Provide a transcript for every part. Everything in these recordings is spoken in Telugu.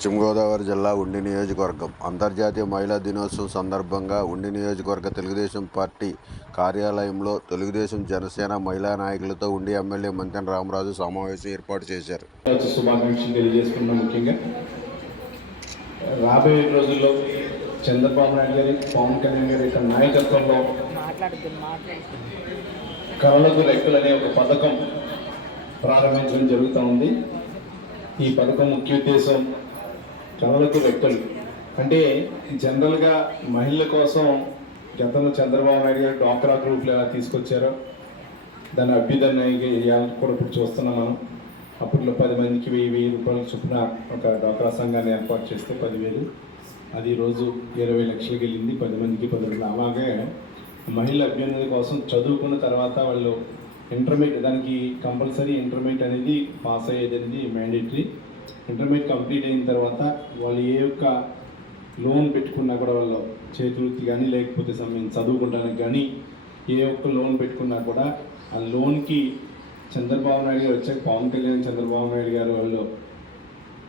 పశ్చిమ గోదావరి జిల్లా ఉండి నియోజకవర్గం అంతర్జాతీయ మహిళా దినోత్సవం సందర్భంగా ఉండి నియోజకవర్గ తెలుగుదేశం పార్టీ కార్యాలయంలో తెలుగుదేశం జనసేన మహిళా నాయకులతో ఉండి ఎమ్మెల్యే మంతెన రామరాజు సమావేశం ఏర్పాటు చేశారు. శుభాకాంక్షలు తెలియజేసుకున్నాం. ముఖ్యంగా రాబోయే రోజుల్లో చంద్రబాబు నాయుడు గారి, పవన్ కళ్యాణ్ గారి యొక్క నాయకత్వంలో కళలకు రెక్కలు అనే ఒక పథకం ప్రారంభించడం జరుగుతూ ఉంది. ఈ పథకం ముఖ్య ఉద్దేశం కళలకు రెక్కలు అంటే జనరల్గా మహిళల కోసం గతంలో చంద్రబాబు నాయుడు గారు డ్వాక్రా గ్రూప్లు ఎలా తీసుకొచ్చారో దాని అభ్యుదయ కూడా ఇప్పుడు చూస్తున్నాం మనం. అప్పట్లో 10 మందికి 1000 రూపాయల చొప్పున ఒక డ్వాక్రా సంఘాన్ని ఏర్పాటు చేస్తే 10,000, అది రోజు 20 లక్షలకి వెళ్ళింది. 10 మందికి 10 రూపాయలు. అలాగే మహిళల అభ్యున్నతి కోసం చదువుకున్న తర్వాత వాళ్ళు ఇంటర్మీడియట్, దానికి కంపల్సరీ ఇంటర్మీడియట్ అనేది పాస్ అయ్యేది అనేది మ్యాండేటరీ. ఇంటర్మీడియట్ కంప్లీట్ అయిన తర్వాత వాళ్ళు ఏ యొక్క లోన్ పెట్టుకున్నా కూడా, వాళ్ళు చేతివృత్తి కానీ లేకపోతే చదువుకుంటానికి కానీ ఏ ఒక్క లోన్ పెట్టుకున్నా కూడా ఆ లోన్కి చంద్రబాబు నాయుడు గారు వచ్చాక, పవన్ కళ్యాణ్ చంద్రబాబు నాయుడు గారు వాళ్ళు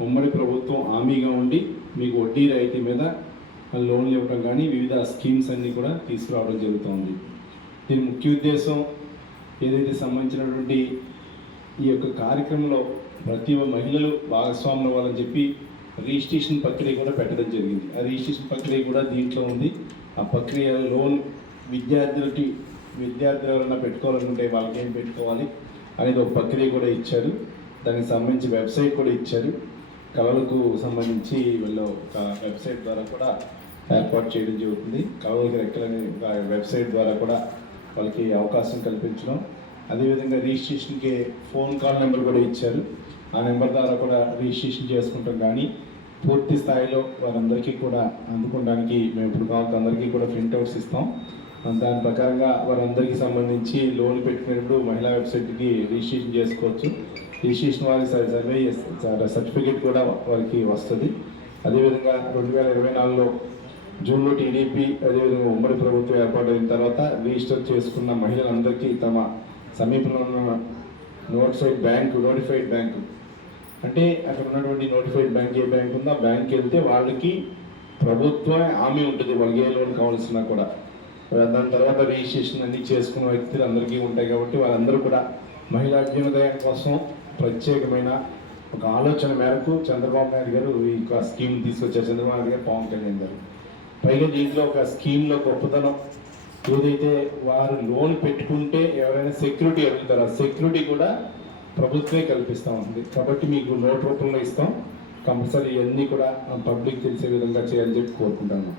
ఉమ్మడి ప్రభుత్వం హామీగా ఉండి మీకు వడ్డీ రాయితీ మీద లోన్లు ఇవ్వడం కానీ వివిధ స్కీమ్స్ అన్నీ కూడా తీసుకురావడం జరుగుతుంది. దీని ముఖ్య ఉద్దేశం ఏదైతే సంబంధించినటువంటి ఈ యొక్క కార్యక్రమంలో ప్రతి మహిళలు భాగస్వాములు అవ్వాలని చెప్పి రిజిస్ట్రేషన్ ప్రక్రియ కూడా పెట్టడం జరిగింది. ఆ రిజిస్ట్రేషన్ ప్రక్రియ కూడా దీంట్లో ఉంది. ఆ ప్రక్రియ లోన్ విద్యార్థులు ఎవరైనా పెట్టుకోవాలనుకుంటే వాళ్ళకి ఏం పెట్టుకోవాలి అనేది ఒక ప్రక్రియ కూడా ఇచ్చారు. దానికి సంబంధించి వెబ్సైట్ కూడా ఇచ్చారు. కళలకు సంబంధించి వీళ్ళు ఒక వెబ్సైట్ ద్వారా కూడా ఏర్పాటు చేయడం జరుగుతుంది. కళలకు రెక్కలనే వెబ్సైట్ ద్వారా కూడా వాళ్ళకి అవకాశం కల్పించడం, అదేవిధంగా రిజిస్ట్రేషన్కి ఫోన్ కాల్ నెంబర్ కూడా ఇచ్చారు. ఆ నెంబర్ ద్వారా కూడా రిజిస్ట్రేషన్ చేసుకుంటాం. కానీ పూర్తి స్థాయిలో వారందరికీ కూడా అందుకోవడానికి మేము ఇప్పుడు కావాలి అందరికీ కూడా ప్రింట్అవుట్స్ ఇస్తాం. దాని ప్రకారంగా వారందరికీ సంబంధించి లోన్ పెట్టుకునేటప్పుడు మహిళా వెబ్సైట్కి రిజిస్ట్రేషన్ చేసుకోవచ్చు. రిజిస్ట్రేషన్ వారికి సర్వే సర్టిఫికేట్ కూడా వారికి వస్తుంది. అదేవిధంగా 2024లో జూన్లో టీడీపీ అదేవిధంగా ఉమ్మడి ప్రభుత్వం ఏర్పాటైన తర్వాత రిజిస్టర్ చేసుకున్న మహిళలందరికీ తమ సమీపంలో ఉన్న నోటిఫైడ్ బ్యాంకు అంటే అక్కడ ఉన్నటువంటి నోటిఫైడ్ బ్యాంక్ ఏ బ్యాంక్ ఉందో ఆ బ్యాంక్కి వెళ్తే వాళ్ళకి ప్రభుత్వం హామీ ఉంటుంది, వాళ్ళకి ఏ లోన్ కావాల్సినా కూడా. దాని తర్వాత రిజిస్ట్రేషన్ అన్నీ చేసుకున్న వ్యక్తులు అందరికీ ఉంటాయి. కాబట్టి వాళ్ళందరూ కూడా మహిళా అభ్యున్నదయం కోసం ప్రత్యేకమైన ఒక ఆలోచన మేరకు చంద్రబాబు నాయుడు గారు ఈ స్కీమ్ తీసుకొచ్చారు. చంద్రబాబు నాయుడు గారు, పవన్ కళ్యాణ్ గారు. పైగా దీంట్లో ఒక స్కీమ్లో గొప్పతనం ఏదైతే వారు లోన్ పెట్టుకుంటే ఎవరైనా సెక్యూరిటీ అడుగుతారో ఆ సెక్యూరిటీ కూడా ప్రభుత్వమే కల్పిస్తూ ఉంటుంది. కాబట్టి మీకు నోట్ రూపంలో ఇస్తాం. కంపల్సరీ ఇవన్నీ కూడా పబ్లిక్ తెలిసే విధంగా చేయాలని చెప్పి కోరుకుంటాను.